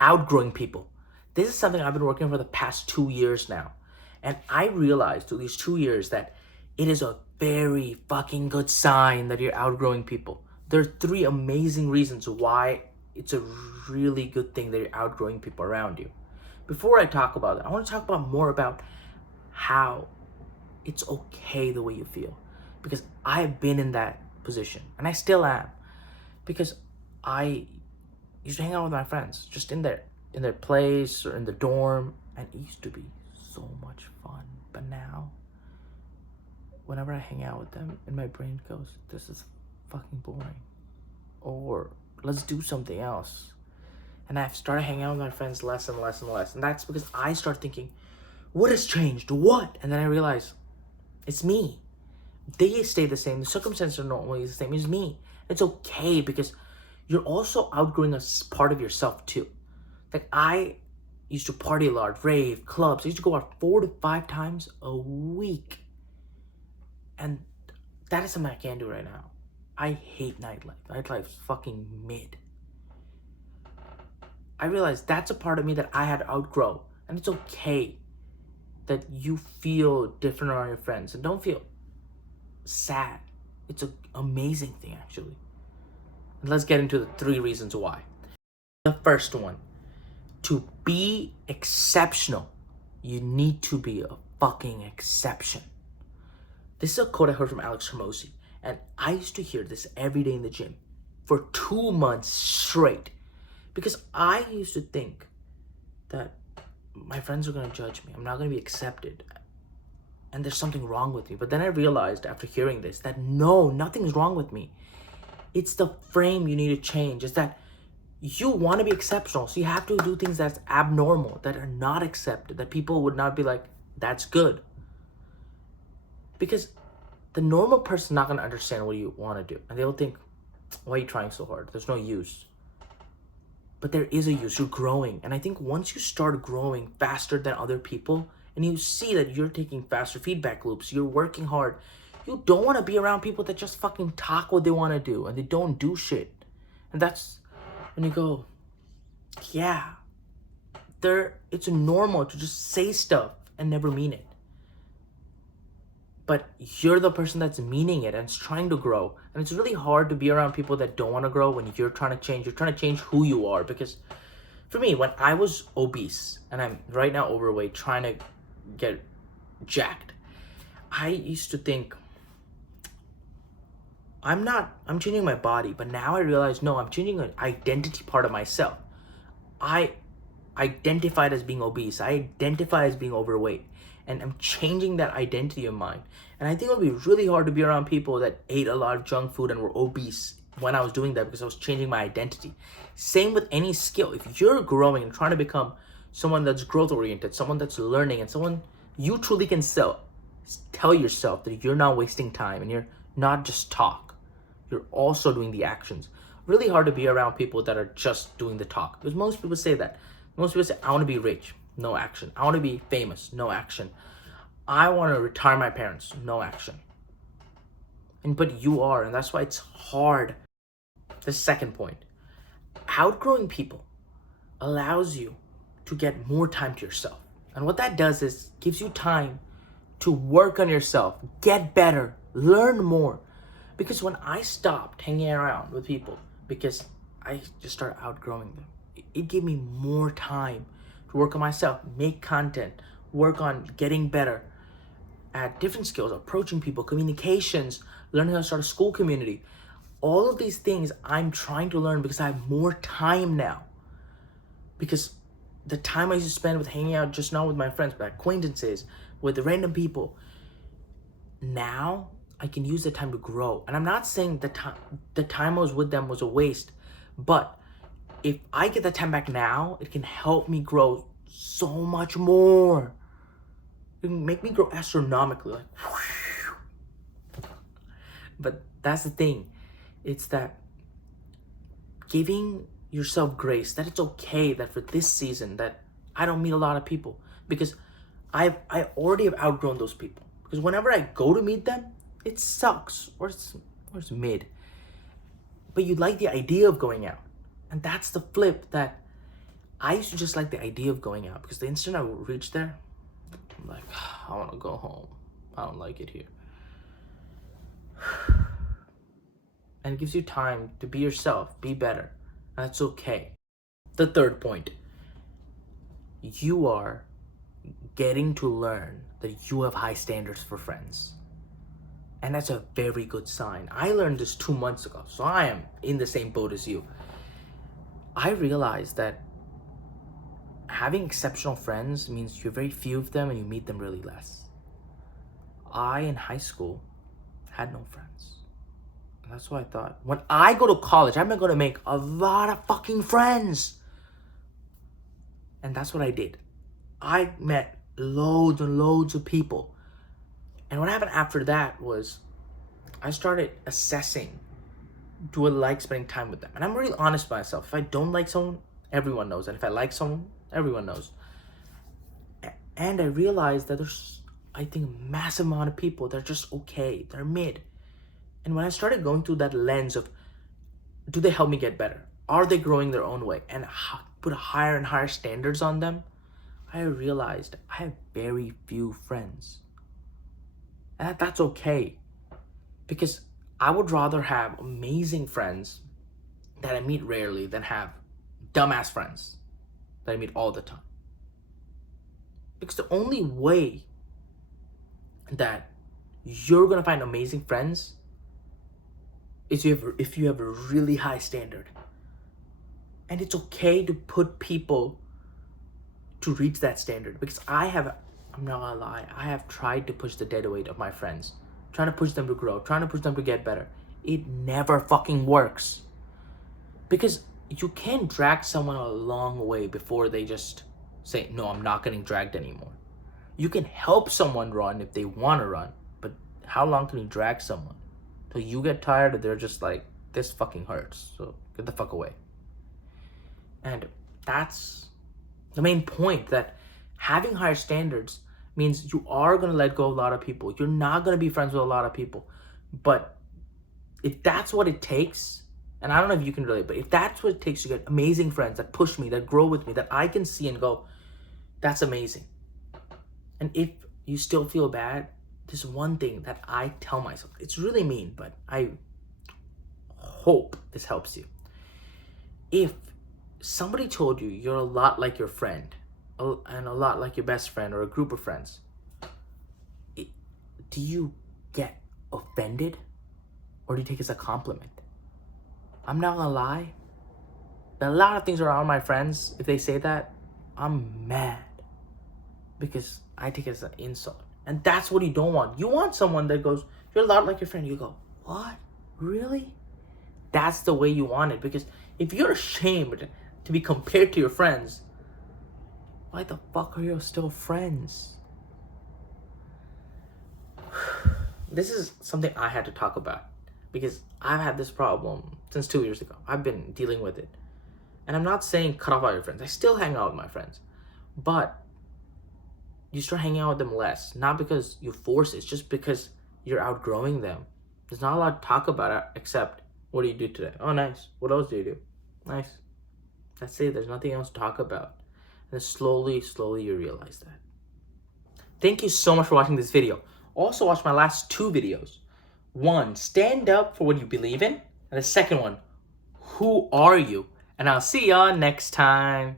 Outgrowing people. This is something I've been working on for the past 2 years now. And I realized through these 2 years that it is a very fucking good sign that you're outgrowing people. There are three amazing reasons why it's a really good thing that you're outgrowing people around you. Before I talk about that, I want to talk about more about how it's okay the way you feel. Because I've been in that position and I still am. Because I used to hang out with my friends just in their place or in the dorm, and it used to be so much fun. But now whenever I hang out with them and my brain goes, this is fucking boring, or let's do something else. And I've started hanging out with my friends less and less and less. And that's because I start thinking, what has changed? What? And then I realize it's me. They stay the same. The circumstances are normally the same as me. It's okay because you're also outgrowing a part of yourself too. Like I used to party a lot, rave, clubs. I used to go out 4 to 5 times a week. And that is something I can't do right now. I hate nightlife. Nightlife's fucking mid. I realized that's a part of me that I had to outgrow. And it's okay that you feel different around your friends. And don't feel sad. It's an amazing thing, actually. And let's get into the 3 reasons why. The first one, to be exceptional, you need to be a fucking exception. This is a quote I heard from Alex Hermosi. And I used to hear this every day in the gym for 2 months straight. Because I used to think that my friends are going to judge me. I'm not going to be accepted. And there's something wrong with me. But then I realized after hearing this that no, nothing's wrong with me. It's the frame you need to change. It's that you want to be exceptional. So you have to do things that's abnormal, that are not accepted, that people would not be like, that's good. Because the normal person's not going to understand what you want to do. And they'll think, why are you trying so hard? There's no use. But there is a use. You're growing. And I think once you start growing faster than other people, and you see that you're taking faster feedback loops, you're working hard, you don't want to be around people that just fucking talk what they want to do and they don't do shit. And that's when you go, yeah, it's normal to just say stuff and never mean it. But you're the person that's meaning it and is trying to grow. And it's really hard to be around people that don't want to grow when you're trying to change. You're trying to change who you are. Because for me, when I was obese and I'm right now overweight, trying to get jacked, I used to think, I'm changing my body. But now I realize, no, I'm changing an identity part of myself. I identified as being obese. I identify as being overweight. And I'm changing that identity of mine. And I think it would be really hard to be around people that ate a lot of junk food and were obese when I was doing that, because I was changing my identity. Same with any skill. If you're growing and trying to become someone that's growth oriented, someone that's learning, and someone you truly can tell yourself that you're not wasting time and you're not just talk. You're also doing the actions. Really hard to be around people that are just doing the talk. Because most people say that. Most people say, I want to be rich. No action. I want to be famous. No action. I want to retire my parents. No action. But you are, and that's why it's hard. The second point, outgrowing people allows you to get more time to yourself. And what that does is gives you time to work on yourself, get better, learn more. Because when I stopped hanging around with people, because I just started outgrowing them, it gave me more time to work on myself, make content, work on getting better at different skills, approaching people, communications, learning how to start a school community. All of these things I'm trying to learn because I have more time now. Because the time I used to spend with hanging out, just not with my friends, but acquaintances, with the random people, now I can use the time to grow. And I'm not saying the time I was with them was a waste, but if I get that time back now, it can help me grow so much more. It can make me grow astronomically. Like, whew. But that's the thing. It's that giving yourself grace, that it's okay that for this season that I don't meet a lot of people, because I already have outgrown those people. Because whenever I go to meet them, it sucks or it's mid. But you like the idea of going out. And that's the flip, that I used to just like the idea of going out because the instant I reached there, I'm like, I want to go home. I don't like it here. And it gives you time to be yourself, be better. And that's okay. The third point, you are getting to learn that you have high standards for friends. And that's a very good sign. I learned this 2 months ago, so I am in the same boat as you. I realized that having exceptional friends means you have very few of them and you meet them really less. I, in high school, had no friends. And that's why I thought, when I go to college, I'm going to make a lot of fucking friends. And that's what I did. I met loads and loads of people. And what happened after that was I started assessing, do I like spending time with them? And I'm really honest with myself. If I don't like someone, everyone knows. And if I like someone, everyone knows. And I realized that there's, I think, a massive amount of people that are just okay. They're mid. And when I started going through that lens of, do they help me get better? Are they growing their own way? And put higher and higher standards on them, I realized I have very few friends. And that's okay. Because I would rather have amazing friends that I meet rarely than have dumbass friends that I meet all the time. Because the only way that you're going to find amazing friends is if you have a really high standard. And it's okay to put people to reach that standard. Because I'm not gonna lie, I have tried to push the dead weight of my friends. Trying to push them to grow, trying to push them to get better. It never fucking works. Because you can't drag someone a long way before they just say, no, I'm not getting dragged anymore. You can help someone run if they want to run, but how long can you drag someone? Till you get tired and they're just like, this fucking hurts, so get the fuck away. And that's the main point, that having higher standards means you are going to let go of a lot of people. You're not going to be friends with a lot of people. But if that's what it takes, and I don't know if you can relate, but if that's what it takes to get amazing friends that push me, that grow with me, that I can see and go, that's amazing. And if you still feel bad, there's one thing that I tell myself. It's really mean, but I hope this helps you. If somebody told you you're a lot like your friend and a lot like your best friend or a group of friends, do you get offended or do you take it as a compliment? I'm not gonna lie, a lot of things around my friends, if they say that, I'm mad because I take it as an insult. And that's what you don't want. You want someone that goes, you're a lot like your friend. You go, what? Really? That's the way you want it. Because if you're ashamed to be compared to your friends, why the fuck are you still friends? This is something I had to talk about because I've had this problem since 2 years ago. I've been dealing with it. And I'm not saying cut off all your friends. I still hang out with my friends. But you start hanging out with them less. Not because you force it. It's just because you're outgrowing them. There's not a lot to talk about it except, what do you do today? Oh, nice. What else do you do? Nice. That's it. There's nothing else to talk about. And then slowly you realize that. Thank you so much for watching this video. Also watch my last 2 videos. One, stand up for what you believe in. And the second one, who are you? And I'll see y'all next time.